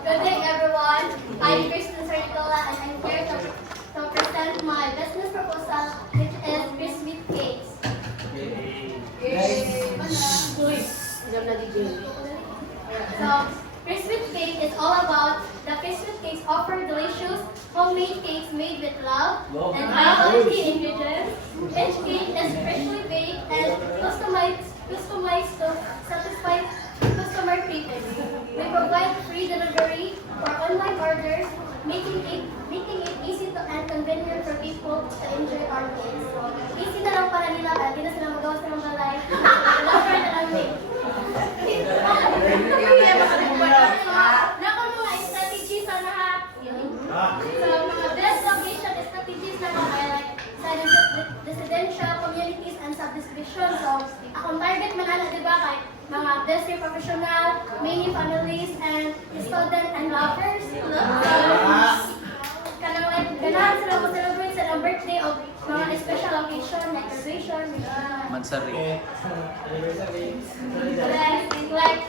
Good day everyone. I'm Kristen Saritola and I'm here to present my business proposal which is Crispy Cakes. So, Crispy Cake is all about the Crispy Cakes offer delicious homemade cakes made with love and high quality ingredients. Each cake is freshly baked and customized to satisfy customer cravings. We provide free delivery for online orders, making it easy to and convenient for people to enjoy our cakes. Easy na lang para nila kaya di na sila magawa sa mga balay. Deliver na lang din. Nako mga strategies sa lahat. So mga best location strategies na mga like sa residential communities and subdivision. So akong target mga na diba kay mga desi professional, many families and student and lovers. Kanang like ganahan sila mo celebrate sa birthday of mga special occasion like graduation, Mansari. like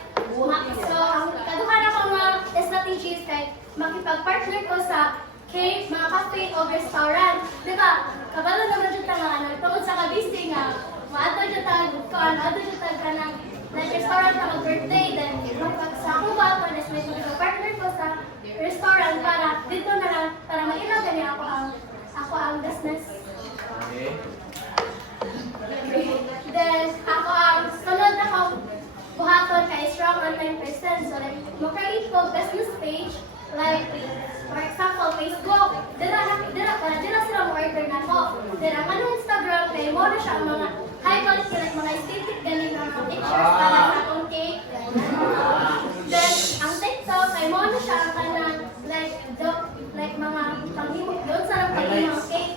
so ang kaduha na mga strategies kay makipag-partner ko sa cake, mga cafe o restaurant. Diba? Kabalo naman dyan ta mga ano, tungod sa kabisi nga, maato dyan ta, ato dyan ta ka ng like restaurant na mag-birthday, then sa akong bato, may makipag-partner ko sa restaurant para dito na lang, para mailaw gani ako ang business. Then, ako ang sunod na kong buhaton kay strong online presence. So, like, mag-create ko business page, like, for example, Facebook. Dira sila mo-order na ko. Then, ang anong Instagram, kay mo na siya ang mga high quality, like, mga aesthetic, galing na mga pictures para sa akong cake. Then, ang TikTok, kay mo na siya ang kanang, like, mga panghimok, doon sa lang panghimok cake.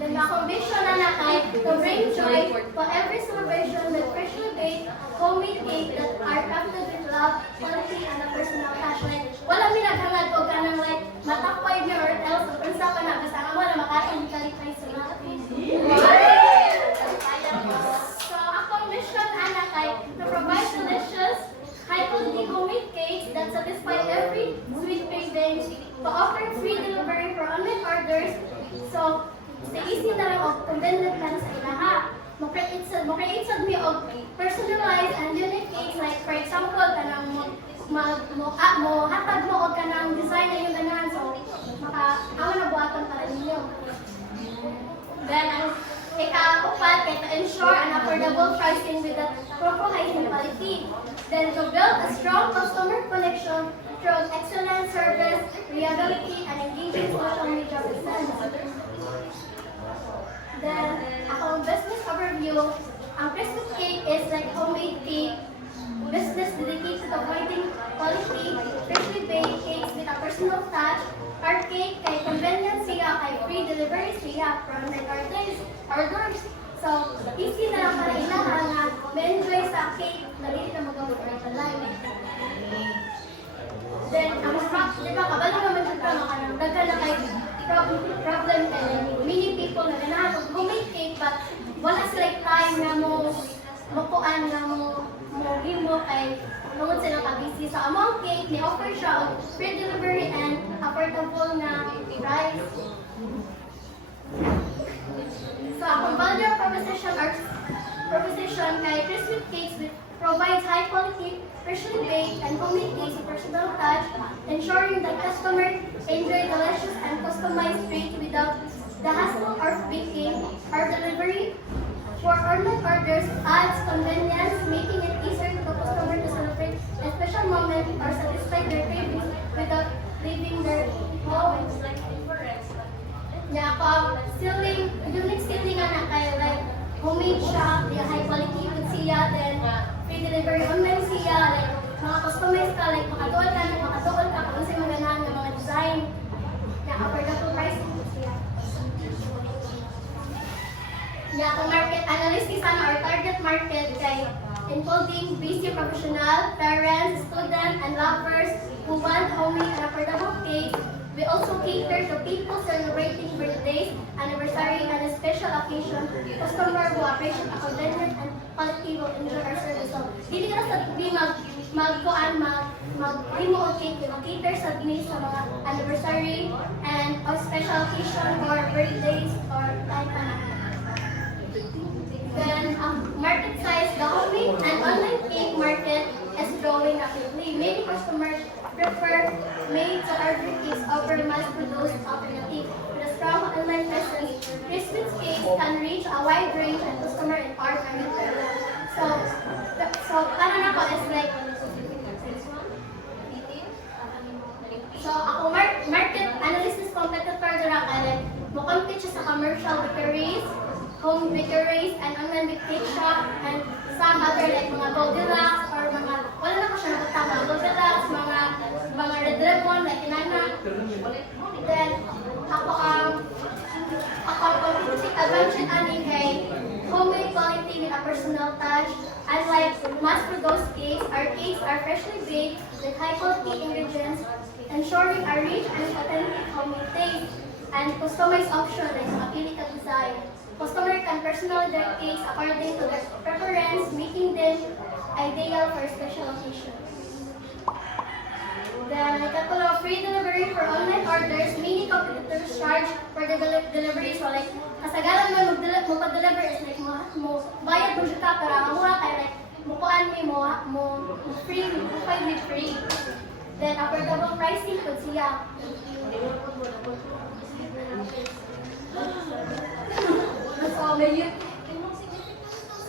Then akong vision na kay to bring joy to every celebration with freshly baked homemade cake that are crafted with love, quality, and a personal touch. Like, wala minaghangad ko kanang like matakway niya or else kung sa pa na basta nga wala makain kalipay sa mga. So akong mission ana kay to provide delicious high quality homemade cakes that satisfy every sweet craving, to offer free delivery for online orders. So sa easy na lang o convenient lang sa ilaha. Mo-create sad mi og personalized and unique cakes like for example kanang mo hatag mo og kanang design na yung ganahan so maka na buhaton para ninyo. Then ang ika-upat kay to ensure an affordable pricing with a proper hygiene quality. Then to build a strong customer connection through excellent service, reliability, and engaging social media presence. Then, akong business overview, ang Christmas cake is like homemade cake, business dedicated to providing quality, freshly baked cakes with a personal touch. Our cake kay convenient siya, kay free delivery siya from like orders. So, easy na lang para ilahan nga ma-enjoy sa cake na dili na magawa sa live. Then, ang di ba, kabalo naman siya ka makanang daghan na kay problem kay many people na ganahan og homemade cake but wala sila time na mo makuan na mo gimo kay tungod sila ka-busy sa among cake ni offer siya og free delivery and affordable na price. So akong value proposition kay Crispy Cakes provides high quality, freshly baked and homemade cakes with personal touch, ensuring that customers enjoy delicious and customized treats without the hassle of baking or delivery. For online orders, adds convenience, making it easier for the customer to celebrate a special moment or satisfy their cravings without leaving their home. Yeah, unique sealing na kaya like homemade siya, high quality food siya, then free delivery online siya, like mga customized ka, like makatuol ka kung sa'yo maganahan ng mga design na affordable price siya. Yeah, kung market analyst sana or target market kay including busy professional, parents, students, and lovers who want homemade and affordable cakes. We also cater to people celebrating birthdays, anniversary, and a special occasion. Customer who appreciate a convenient and quality will enjoy our service. So, dili ka na sa di mag-remote cake, mag-cater sa dini sa mga anniversary and or special occasion or birthdays or kahit ano. Then, market size, the homemade and online cake market is growing rapidly. Many customers prefer made-to-order cakes over mass-produced alternatives. With a strong online presence, Christmas cakes can reach a wide range of customer in our area. So para na ko is like, so ako market analysis competitor dira kay like, mo-compete siya sa commercial bakeries, home bakeries, and online cake shop, and some other like mga Goldilocks or mga, wala na ko siya nakita, mga Goldilocks, mga Red Dragon, like inana. Then, ako adventure ani kay homemade quality with a personal touch. Unlike mass-produced cakes, our cakes are freshly baked with high-quality ingredients, ensuring a rich and authentic homemade taste and customized option like mapili ka design. Customer can personalize their cakes according to their preference, making them ideal for special occasions. Then, ikatlo, free delivery for online orders. Many competitors charge for the delivery. So, like, kasagaran mo mag-deliver is like, mo bayad mo siya ka, pero ang mura kay like, mukuan mo free, mo with free. Then, affordable pricing ko siya.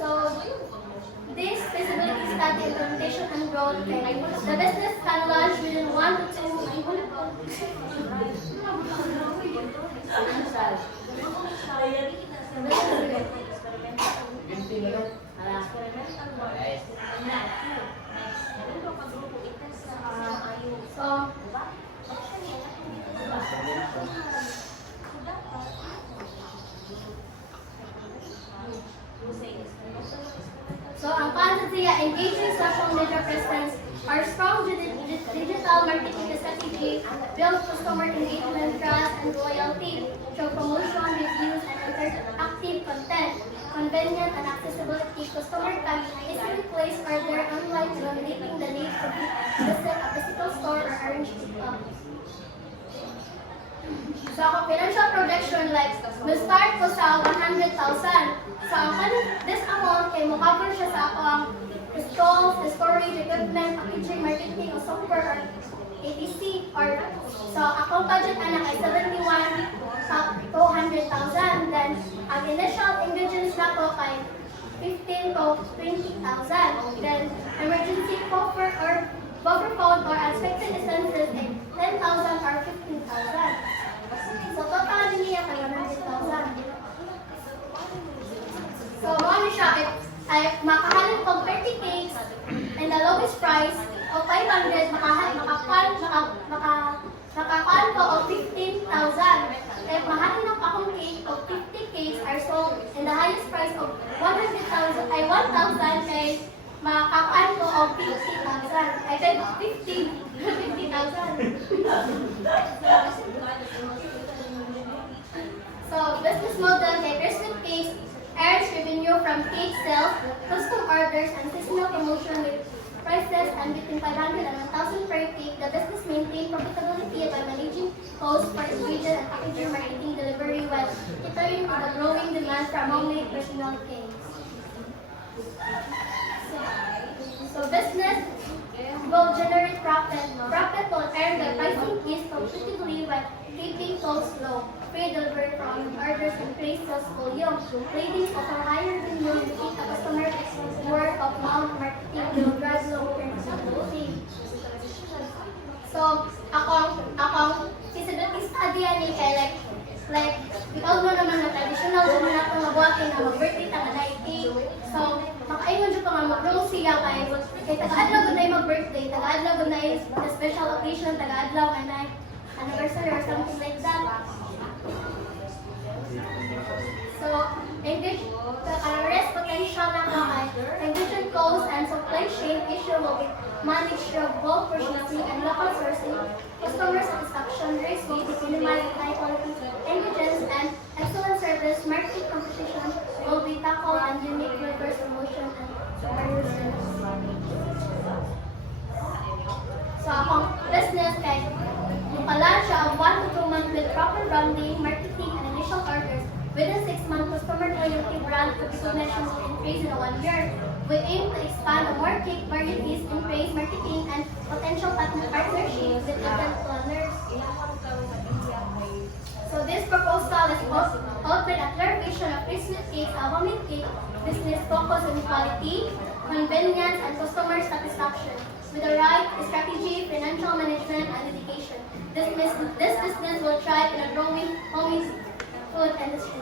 So, this feasibility study implementation and growth plan. The business can launch within 1 to 2 So, ang concept niya, engaging social media presence, our strong digital marketing strategy, build customer engagement, trust, and loyalty, through promotion, reviews, and interactive content, convenient and accessibility. Customer can easily place order online, eliminating the need to visit a physical store or arrange pickup. So, ako financial projection, like, start ko sa 100,000. So, this amount kay mo-cover siya sa akong stalls, storage, equipment, packaging, marketing, o software, or ATC. So, akong budget anak ay 71 sa 200,000. Then, ang initial ingredients na ko kay 15 to 20,000. Then, emergency buffer phone or unexpected expenses ay 10,000 or 15,000. So, total niya kay 100,000. So, ano siya, ay makahalin kong 30 cakes and the lowest price of 500, makakuan ko of 15,000. Kaya mahalin ng akong cake of 50 cakes are sold and the highest price of 1,000 kay makakuan ko of 50,000. Ay, 50,000. So, business model kay Christmas Cakes earns revenue from cake sales, custom orders, and seasonal promotion with prices and between 500 and 1,000 per cake. The business maintains profitability by managing costs for ingredient and packaging, marketing, delivery, while catering to the growing demand from homemade personal cakes. So business will generate profit. Profit will earn by pricing fees competitively while keeping costs low. Free delivery from orders and increase sales volume. Leading to a higher revenue and keep the customer word of mouth marketing will drive long-term profitability. So, akong feasibility study ani kay like we all know naman na traditional naman nato nga buhatin na mag-birthday ta nga cake. So, makaingon jud ko nga mag-roll siya kay taga-adlaw gud na mag-birthday, taga-adlaw gud na special occasion, taga-adlaw nga na anniversary or something like that. So, rest potential na kay envision cost and supply chain issue will be managed through bulk purchasing and local sourcing. Customer satisfaction rates will be minimized, high quality ingredients and excellent service. Marketing competition will be tackled and unique flavors, promotion and superior service. customer loyalty brand recognition will increase in 1 year. We aim to expand on more cake varieties in praise marketing and potential partnerships with event planners. So this proposal is open a clear vision of Christmas Cakes, a homemade cake business focused on quality, convenience, and customer satisfaction with the right strategy, financial management, and dedication. This business will thrive in a growing homemade food industry.